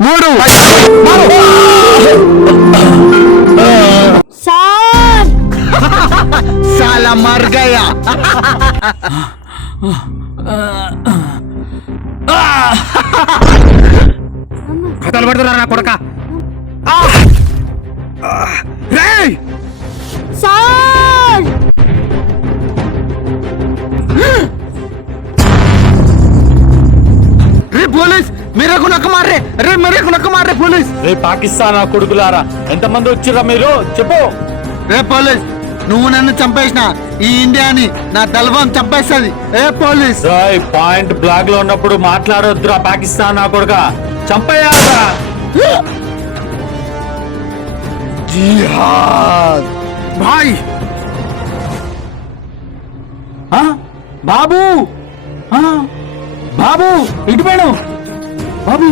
3 sir साला मर गया కథలు పడుతున్నా నా కొడక సార్ రే పోలీస్ మీరేకు నక్క మారే రే మీరేకు నక్క మారే పోలీస్ రే పాకిస్తాన్ ఆ కొడుకులారా ఎంతమంది వచ్చిర్రా మీరు చెప్పు. రే పోలీస్ నువ్వు నన్ను చంపేసిన ఈ ఇండియాని నా తలవం చంపేస్తుంది ఏ పోలీస్ పాయింట్ బ్లాక్ లో ఉన్నప్పుడు మాట్లాడొద్దురా పాకిస్తాన్ నా కొడుక చంపేయాలా. జిహాద్ భాయ్ బాబు బాబు ఇటు పోయాడు బాబు